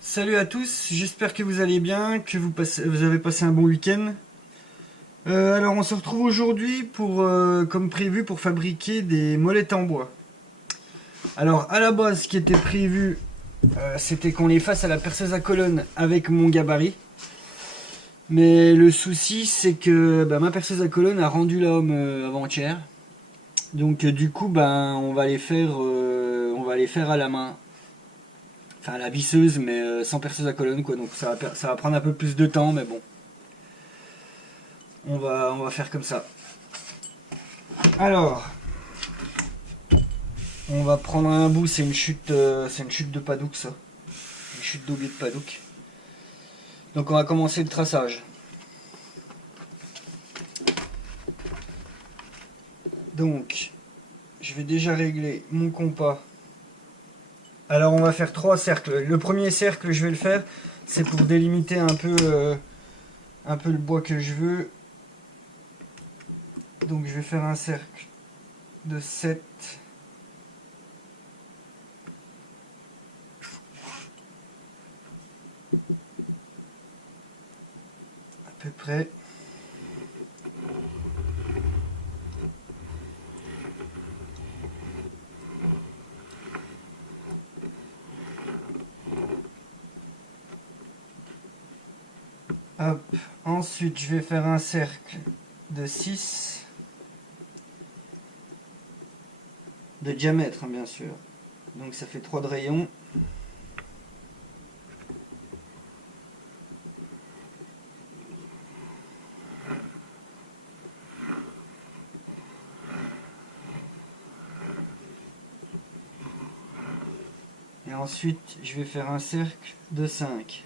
Salut à tous, j'espère que vous allez bien, que vous avez passé un bon week-end. Alors on se retrouve aujourd'hui pour, comme prévu, pour fabriquer des molettes en bois. Alors à la base, ce qui était prévu, c'était qu'on les fasse à la perceuse à colonne avec mon gabarit. Mais le souci, c'est que ma perceuse à colonne a rendu l'homme avant-hier. Donc du coup, on va les faire à la main. Enfin, à la visseuse, mais sans perceuse à colonne, quoi. Donc ça va prendre un peu plus de temps, mais bon. On va faire comme ça. Alors, on va prendre un bout, c'est une chute de Padouk ça. Une chute d'aubier de Padouk. Donc on va commencer le traçage. Donc, je vais déjà régler mon compas. Alors on va faire 3 cercles. Le premier cercle, je vais le faire, c'est pour délimiter un peu le bois que je veux. Donc je vais faire un cercle de 7. À peu près. Hop. Ensuite, je vais faire un cercle de 6 de diamètre, hein, bien sûr. Donc ça fait 3 de rayon. Et ensuite, je vais faire un cercle de 5.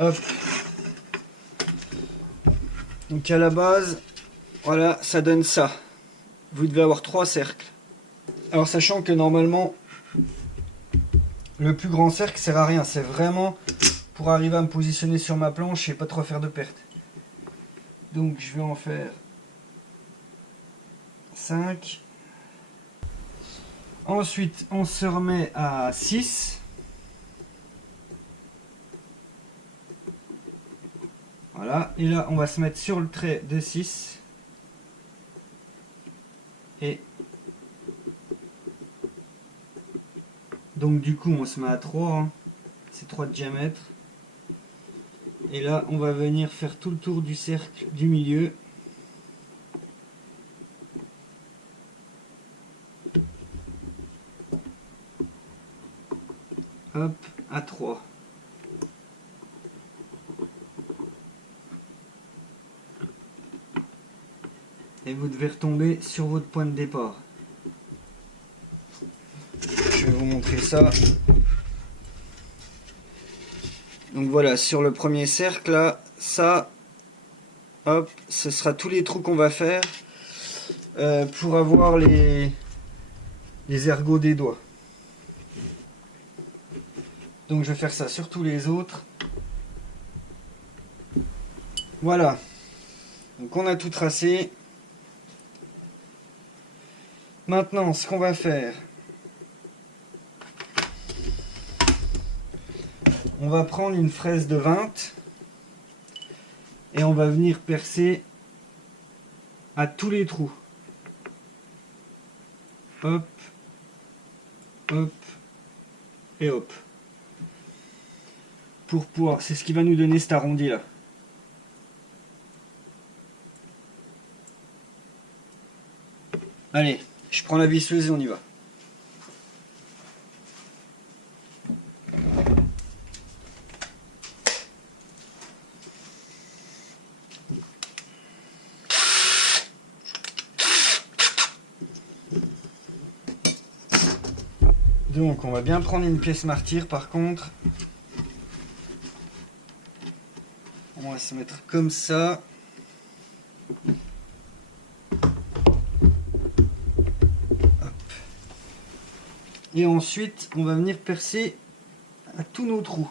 Hop. Donc à la base, voilà, ça donne ça. Vous devez avoir 3 cercles. Alors sachant que normalement, le plus grand cercle sert à rien. C'est vraiment pour arriver à me positionner sur ma planche et pas trop faire de pertes. Donc je vais en faire 5. Ensuite, on se remet à 6. Voilà, et là on va se mettre sur le trait de 6. Et donc du coup on se met à 3, hein. C'est 3 de diamètre. Et là on va venir faire tout le tour du cercle du milieu. Hop, à 3. Et vous devez retomber sur votre point de départ. Je vais vous montrer ça. Donc voilà, sur le premier cercle là, ça, hop, ce sera tous les trous qu'on va faire pour avoir les ergots des doigts. Donc je vais faire ça sur tous les autres. Voilà. Donc on a tout tracé. Maintenant, ce qu'on va faire, on va prendre une fraise de 20 et on va venir percer à tous les trous. Hop, hop et hop. Pour pouvoir, c'est ce qui va nous donner cet arrondi là. Allez, je prends la visseuse et on y va. Donc on va bien prendre une pièce martyre par contre. On va se mettre comme ça. Hop. Et ensuite, on va venir percer à tous nos trous.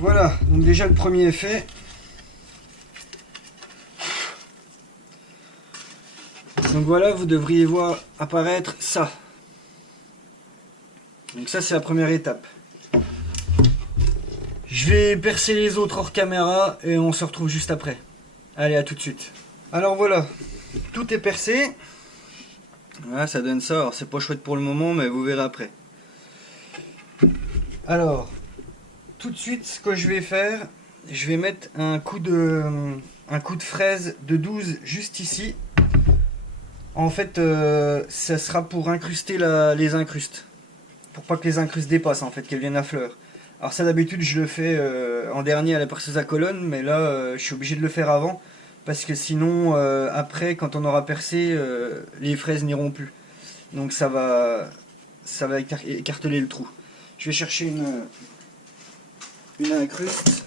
Voilà, donc déjà le premier effet. Donc voilà, vous devriez voir apparaître ça. Donc ça c'est la première étape. Je vais percer les autres hors caméra et on se retrouve juste après. Allez, à tout de suite. Alors voilà, tout est percé. Voilà, ça donne ça. Alors c'est pas chouette pour le moment, mais vous verrez après. Alors, tout de suite, ce que je vais faire, je vais mettre un coup de fraise de 12 juste ici. En fait, ça sera pour incruster les incrustes. Pour pas que les incrustes dépassent, en fait, qu'elles viennent à fleur. Alors ça, d'habitude, je le fais en dernier à la perceuse à colonne, mais là, je suis obligé de le faire avant. Parce que sinon, après, quand on aura percé, les fraises n'iront plus. Donc ça va écarteler le trou. Je vais chercher une incruste.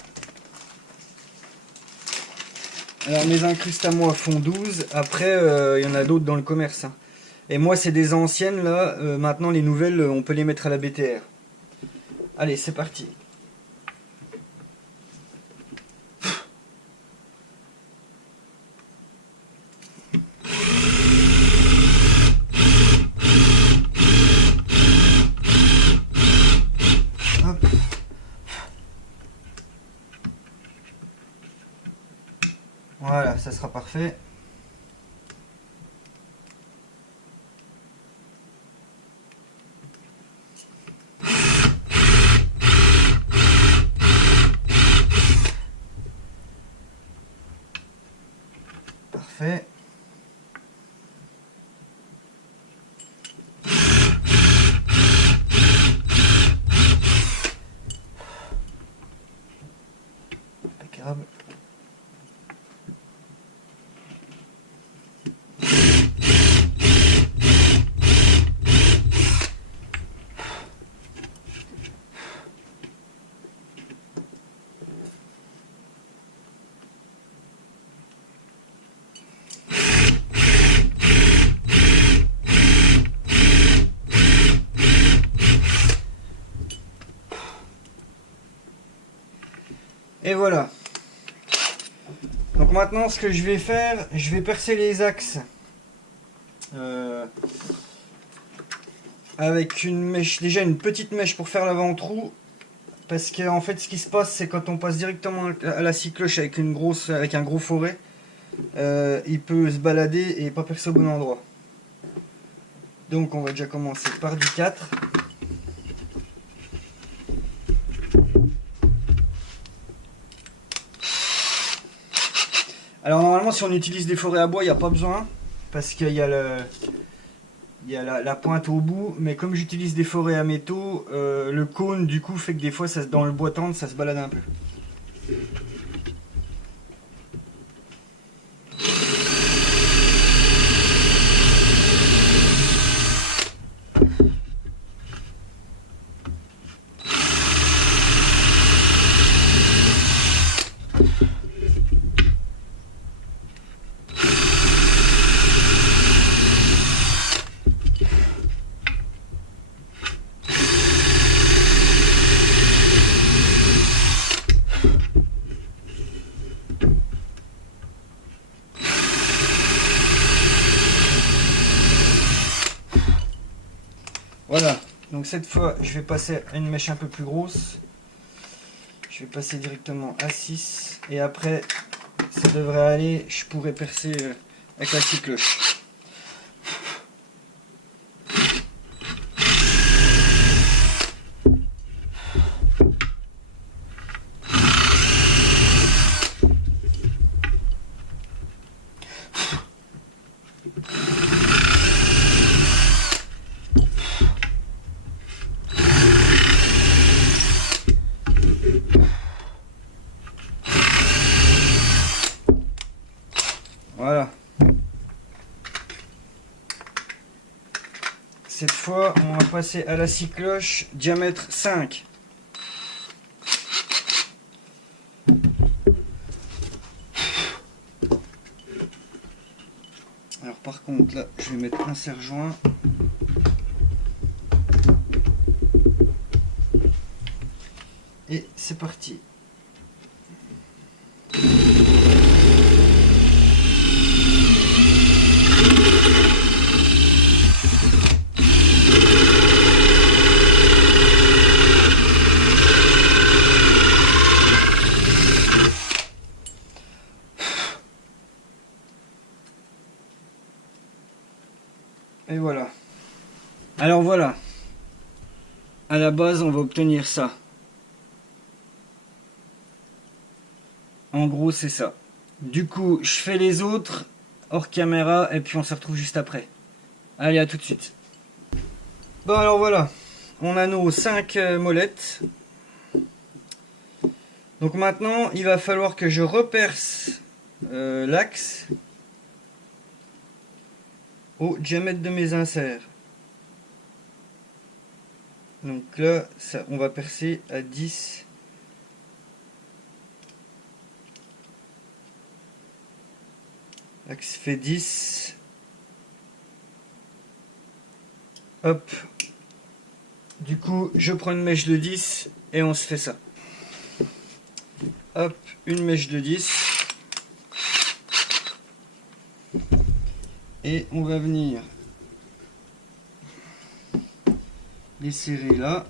Alors mes incrustes à moi font 12. Après, il y en a d'autres dans le commerce. Hein. Et moi, c'est des anciennes, là. Maintenant, les nouvelles, on peut les mettre à la BTR. Allez, c'est parti. Hop. Voilà, ça sera parfait. Parfait. Impeccable. Et voilà. Donc maintenant, ce que je vais faire, je vais percer les axes avec une mèche, déjà une petite mèche pour faire l'avant-trou, Parce que en fait ce qui se passe c'est quand on passe directement à la scie cloche avec un gros forêt, il peut se balader et pas percer au bon endroit. Donc on va déjà commencer par du 4. Alors normalement si on utilise des forêts à bois, il n'y a pas besoin, parce qu'il y a la pointe au bout, mais comme j'utilise des forêts à métaux, le cône du coup fait que des fois dans le bois tendre ça se balade un peu. Voilà, donc cette fois je vais passer à une mèche un peu plus grosse. Je vais passer directement à 6 et après ça devrait aller, je pourrais percer avec la scie cloche. Voilà. Cette fois, on va passer à la scie cloche diamètre 5. Alors par contre, là, je vais mettre un serre-joint. Et c'est parti. Et voilà. Alors voilà. À la base, on va obtenir ça. En gros, c'est ça. Du coup, je fais les autres hors caméra et puis on se retrouve juste après. Allez, à tout de suite. Bon, alors voilà. On a nos 5 molettes. Donc maintenant, il va falloir que je reperce l'axe au diamètre de mes inserts. Donc là, ça, on va percer à 10. L'axe fait 10. Hop. Du coup, je prends une mèche de 10 et on se fait ça. Hop, une mèche de 10. Et on va venir les serrer là.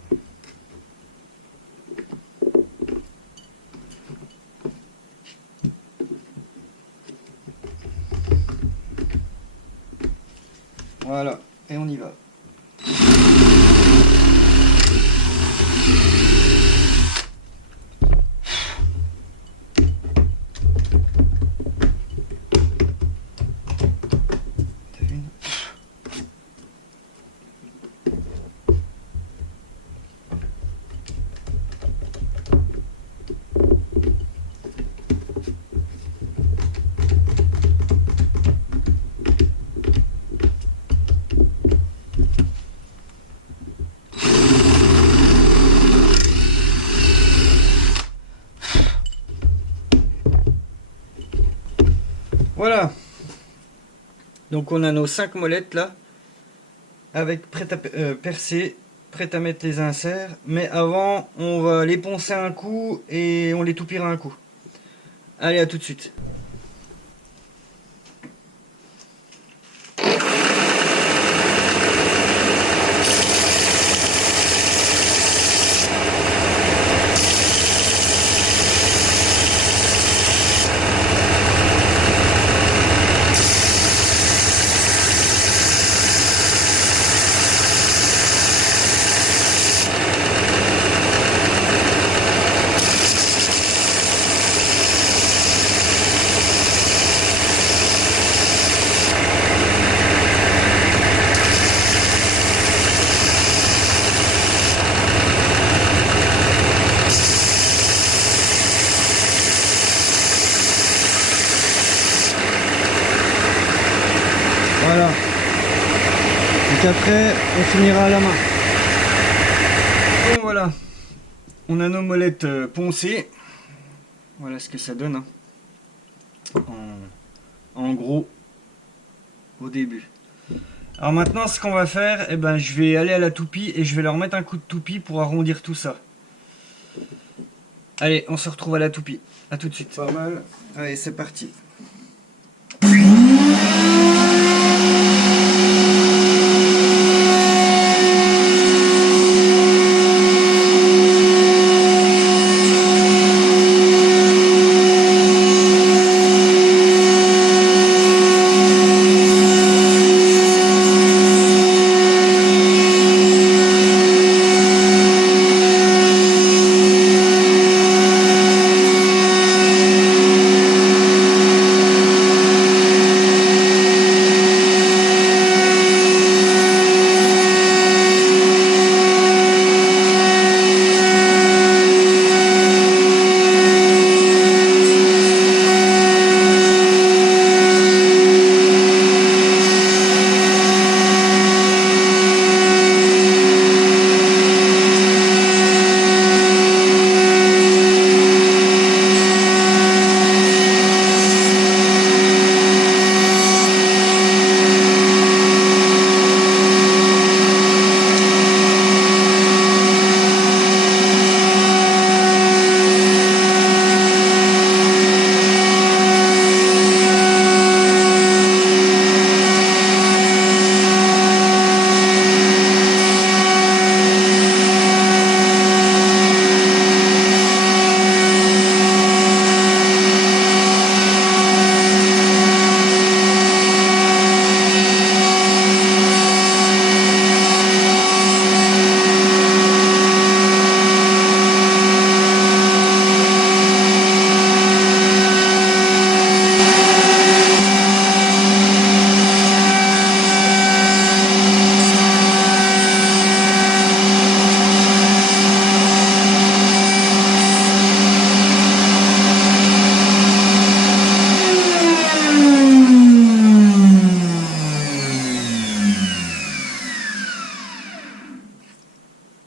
Voilà, et on y va. Voilà. Donc on a nos 5 molettes là, avec prêt à percer, prêt à mettre les inserts. Mais avant, on va les poncer un coup et on les toupira un coup. Allez, à tout de suite. Donc après, on finira à la main. Bon voilà, on a nos molettes poncées. Voilà ce que ça donne, hein. En gros, au début. Alors maintenant, ce qu'on va faire, eh ben, je vais aller à la toupie et je vais leur mettre un coup de toupie pour arrondir tout ça. Allez, on se retrouve à la toupie. A tout de suite. Pas mal. Allez, c'est parti.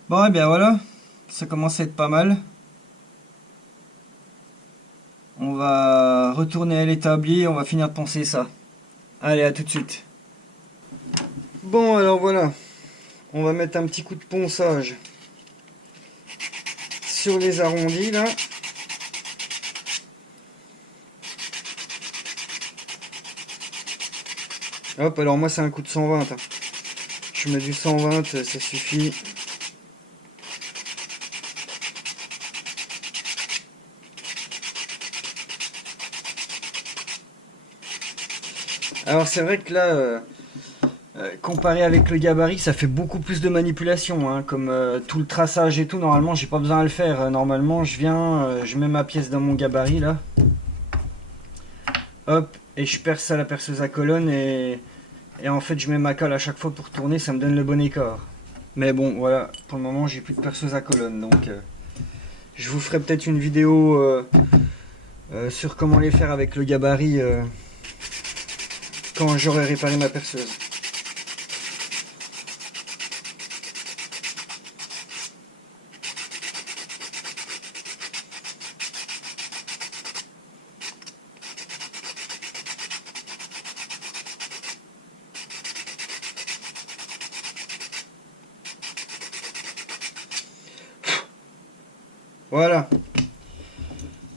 Bon, et bien voilà, ça commence à être pas mal. On va retourner à l'établi et on va finir de poncer ça. Allez, à tout de suite. Bon, alors voilà, on va mettre un petit coup de ponçage sur les arrondis là. Hop, alors moi c'est un coup de 120. Hein. Je mets du 120, ça suffit. Alors c'est vrai que là, comparé avec le gabarit, ça fait beaucoup plus de manipulation, hein, comme tout le traçage et tout. Normalement, j'ai pas besoin de le faire. Normalement, je viens, je mets ma pièce dans mon gabarit là, hop, et je perce à la perceuse à colonne et en fait, je mets ma colle à chaque fois pour tourner, ça me donne le bon écart. Mais bon, voilà, pour le moment, j'ai plus de perceuse à colonne, donc je vous ferai peut-être une vidéo sur comment les faire avec le gabarit. Quand j'aurai réparé ma perceuse. Voilà.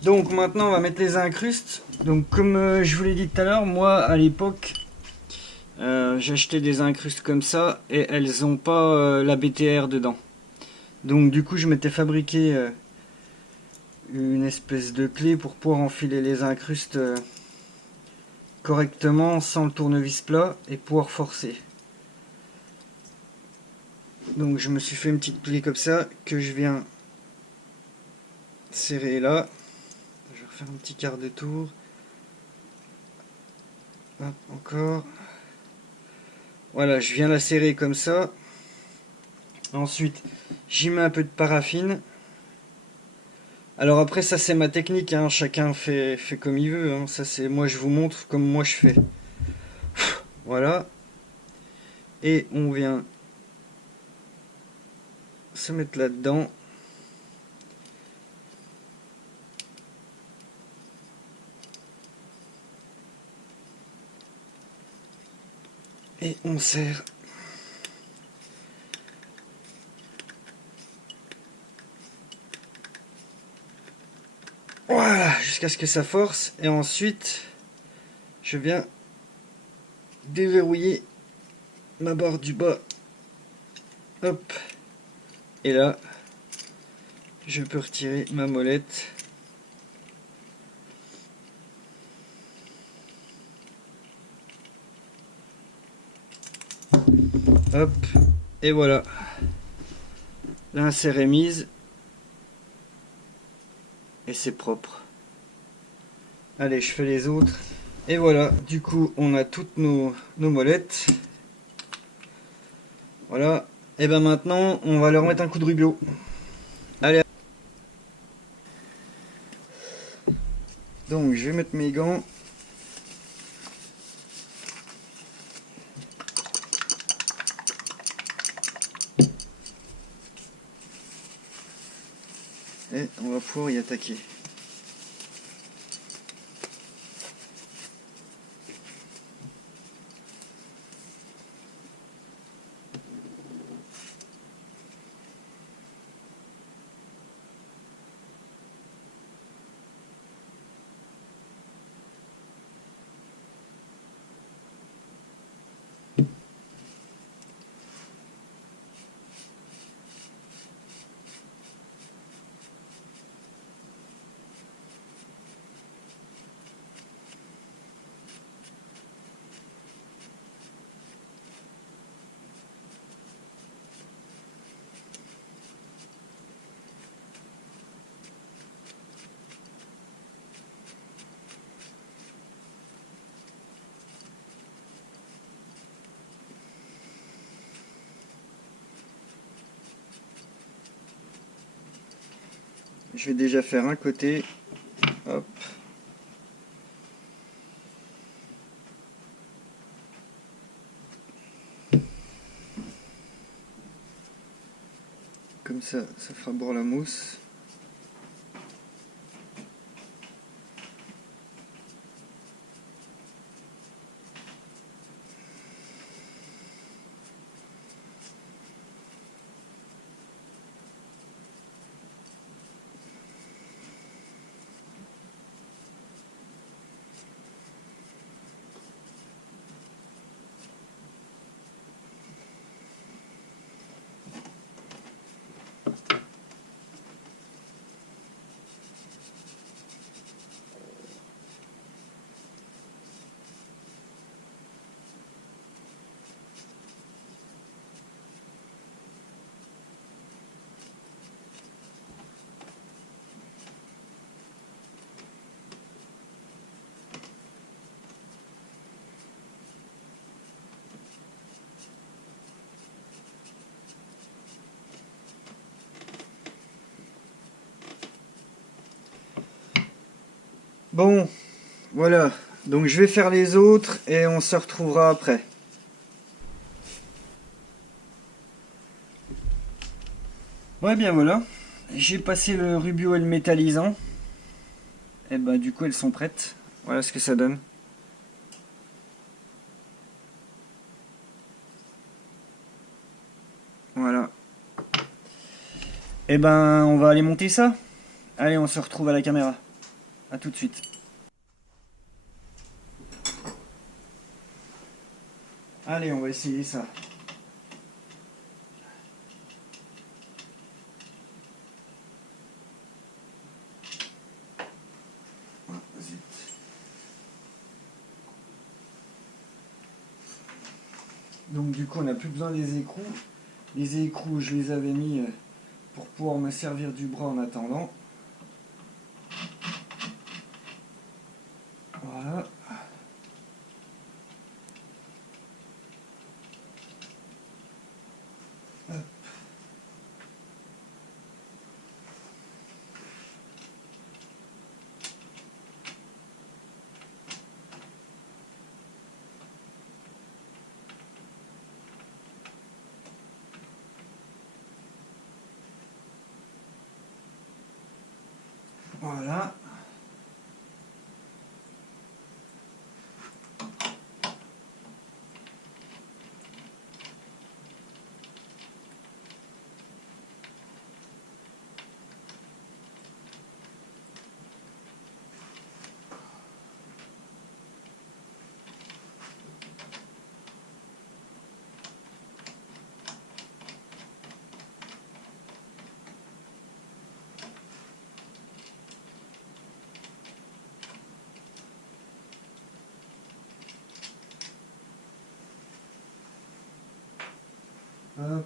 Donc maintenant on va mettre les incrustes. Donc comme je vous l'ai dit tout à l'heure, moi à l'époque j'ai acheté des incrustes comme ça et elles n'ont pas la BTR dedans. Donc du coup je m'étais fabriqué une espèce de clé pour pouvoir enfiler les incrustes correctement sans le tournevis plat et pouvoir forcer. Donc je me suis fait une petite clé comme ça que je viens serrer là. Je vais refaire un petit quart de tour. Hop, encore. Voilà, je viens la serrer comme ça. Ensuite, j'y mets un peu de paraffine. Alors après, ça c'est ma technique, hein. Chacun fait comme il veut. Hein. Ça c'est moi, je vous montre comme moi je fais. Voilà. Et on vient se mettre là-dedans. Et on serre. Voilà, jusqu'à ce que ça force. Et ensuite, je viens déverrouiller ma barre du bas. Hop. Et là, je peux retirer ma molette. Hop. Et voilà. L'insert est mise. Et c'est propre. Allez, je fais les autres. Et voilà, du coup, on a toutes nos molettes. Voilà. Et ben maintenant, on va leur mettre un coup de rubio. Allez. Donc, je vais mettre mes gants. Et on va pouvoir y attaquer. Je vais déjà faire un côté. Hop. Comme ça, ça fera boire la mousse. Bon, voilà. Donc je vais faire les autres et on se retrouvera après. Ouais, bien voilà. J'ai passé le rubio et le métallisant. Et bah du coup elles sont prêtes. Voilà ce que ça donne. Voilà. Et ben on va aller monter ça. Allez, on se retrouve à la caméra. A tout de suite. Allez, on va essayer ça. Donc du coup on n'a plus besoin des écrous. Les écrous je les avais mis pour pouvoir me servir du bras en attendant. Voilà. Hop. Voilà. Hop.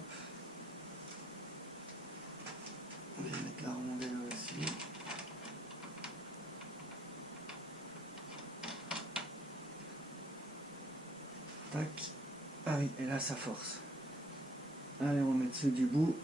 On va mettre la rondelle aussi. Tac. Ah oui, et là ça force. Allez, on va mettre ceux du bout.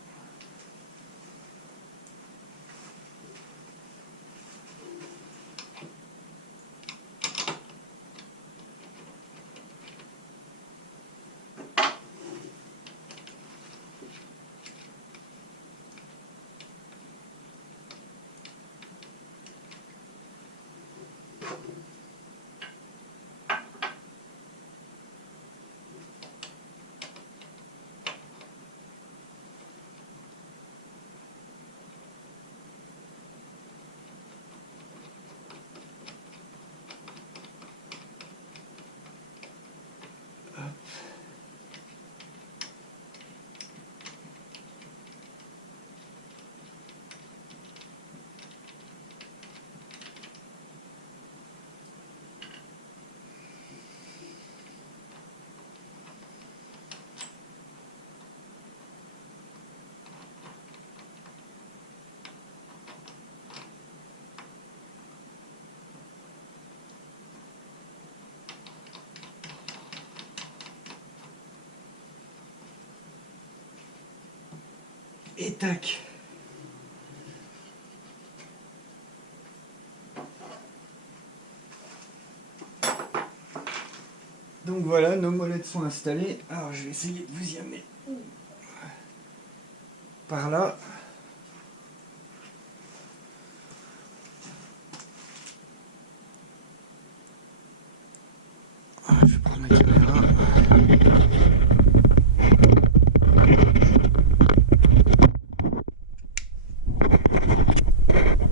Et tac. Donc voilà, nos molettes sont installées. Alors je vais essayer de vous y amener par là. Je vais prendre la caméra.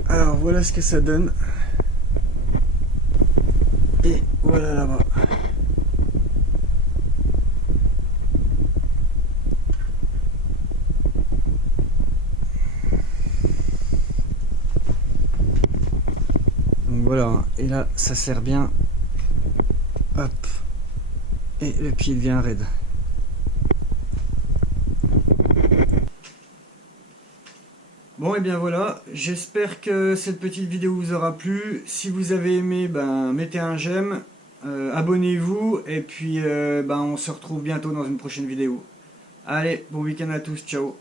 Alors voilà ce que ça donne. Et voilà là-bas. Donc voilà, et là ça sert bien. Hop. Et le pied devient raide. Bon et bien voilà, j'espère que cette petite vidéo vous aura plu. Si vous avez aimé, ben, mettez un j'aime, abonnez-vous et puis ben, on se retrouve bientôt dans une prochaine vidéo. Allez, bon week-end à tous, ciao.